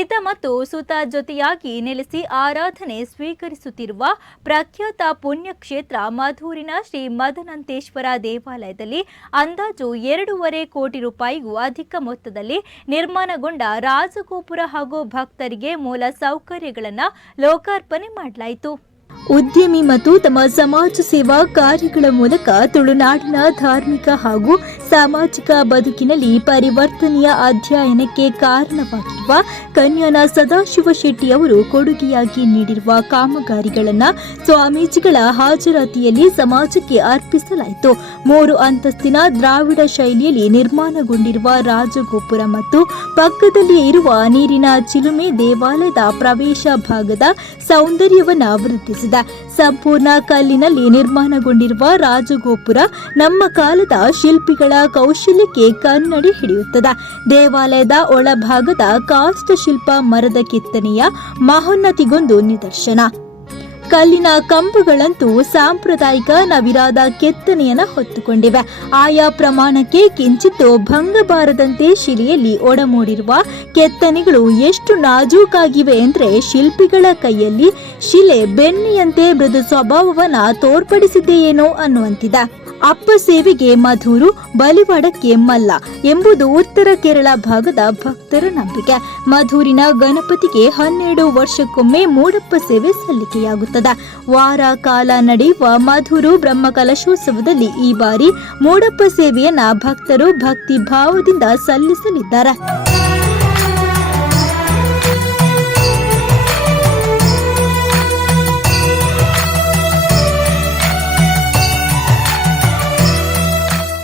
ಪಿತ ಮತ್ತು ಸುತ ಜೊತೆಯಾಗಿ ನೆಲೆಸಿ ಆರಾಧನೆ ಸ್ವೀಕರಿಸುತ್ತಿರುವ ಪ್ರಖ್ಯಾತ ಪುಣ್ಯಕ್ಷೇತ್ರ ಮಧೂರಿನ ಶ್ರೀ ಮದನಂತೇಶ್ವರ ದೇವಾಲಯದಲ್ಲಿ ಅಂದಾಜು ಎರಡೂವರೆ ಕೋಟಿ ರೂಪಾಯಿಗೂ ಅಧಿಕ ಮೊತ್ತದಲ್ಲಿ ನಿರ್ಮಾಣಗೊಂಡ ರಾಜಗೋಪುರ ಹಾಗೂ ಭಕ್ತರಿಗೆ ಮೂಲ ಸೌಕರ್ಯಗಳನ್ನು ಲೋಕಾರ್ಪಣೆ ಮಾಡಲಾಯಿತು. ಉದ್ಯಮಿ ಮತ್ತು ತಮ್ಮ ಸಮಾಜ ಸೇವಾ ಕಾರ್ಯಗಳ ಮೂಲಕ ತುಳುನಾಡಿನ ಧಾರ್ಮಿಕ ಹಾಗೂ ಸಾಮಾಜಿಕ ಬದುಕಿನಲ್ಲಿ ಪರಿವರ್ತನೆಯ ಅಧ್ಯಯನಕ್ಕೆ ಕಾರಣವಾಗಿರುವ ಕನ್ಯಾನ ಸದಾಶಿವ ಶೆಟ್ಟಿ ಅವರು ಕೊಡುಗೆಯಾಗಿ ನೀಡಿರುವ ಕಾಮಗಾರಿಗಳನ್ನು ಸ್ವಾಮೀಜಿಗಳ ಹಾಜರಾತಿಯಲ್ಲಿ ಸಮಾಜಕ್ಕೆ ಅರ್ಪಿಸಲಾಯಿತು. ಮೂರು ಅಂತಸ್ತಿನ ದ್ರಾವಿಡ ಶೈಲಿಯಲ್ಲಿ ನಿರ್ಮಾಣಗೊಂಡಿರುವ ರಾಜಗೋಪುರ ಮತ್ತು ಪಕ್ಕದಲ್ಲಿಯೇ ಇರುವ ನೀರಿನ ಚಿಲುಮೆ ದೇವಾಲಯದ ಪ್ರವೇಶ ಭಾಗದ ಸೌಂದರ್ಯವನ್ನು ವೃದ್ಧಿಸಿದೆ. ಸಂಪೂರ್ಣ ಕಲ್ಲಿನಲ್ಲಿ ನಿರ್ಮಾಣಗೊಂಡಿರುವ ರಾಜಗೋಪುರ ನಮ್ಮ ಕಾಲದ ಶಿಲ್ಪಿಗಳ ಕೌಶಲ್ಯಕ್ಕೆ ಕನ್ನಡಿ ಹಿಡಿಯುತ್ತದೆ. ದೇವಾಲಯದ ಒಳಭಾಗದ ಕಾಷ್ಟ ಶಿಲ್ಪ ಮರದ ಕೆತ್ತನೆಯ ಮಹೋನ್ನತಿಗೊಂದು ನಿದರ್ಶನ. ಕಲ್ಲಿನ ಕಂಬಗಳಂತೂ ಸಾಂಪ್ರದಾಯಿಕ ನವಿರಾದ ಕೆತ್ತನೆಯನ್ನ ಹೊತ್ತುಕೊಂಡಿವೆ. ಆಯಾ ಪ್ರಮಾಣಕ್ಕೆ ಕಿಂಚಿತ್ತು ಭಂಗಬಾರದಂತೆ ಶಿಲೆಯಲ್ಲಿ ಒಡಮೂಡಿರುವ ಕೆತ್ತನೆಗಳು ಎಷ್ಟು ನಾಜೂಕಾಗಿವೆ ಎಂದರೆ ಶಿಲ್ಪಿಗಳ ಕೈಯಲ್ಲಿ ಶಿಲೆ ಬೆಣ್ಣೆಯಂತೆ ಮೃದು ಸ್ವಭಾವವನ್ನ ತೋರ್ಪಡಿಸಿದೆಯೇನೋ ಅನ್ನುವಂತಿದೆ. ಅಪ್ಪ ಸೇವೆಗೆ ಮಧುರು, ಬಲಿವಾಡಕ್ಕೆ ಮಲ್ಲ ಎಂಬುದು ಉತ್ತರ ಕೇರಳ ಭಾಗದ ಭಕ್ತರ ನಂಬಿಕೆ. ಮಧೂರಿನ ಗಣಪತಿಗೆ ಹನ್ನೆರಡು ವರ್ಷಕ್ಕೊಮ್ಮೆ ಮೂಡಪ್ಪ ಸೇವೆ ಸಲ್ಲಿಕೆಯಾಗುತ್ತದೆ. ವಾರ ಕಾಲ ನಡೆಯುವ ಮಧುರು ಬ್ರಹ್ಮಕಲಶೋತ್ಸವದಲ್ಲಿ ಈ ಬಾರಿ ಮೂಡಪ್ಪ ಸೇವೆಯನ್ನ ಭಕ್ತರು ಭಕ್ತಿ ಭಾವದಿಂದ ಸಲ್ಲಿಸಲಿದ್ದಾರೆ.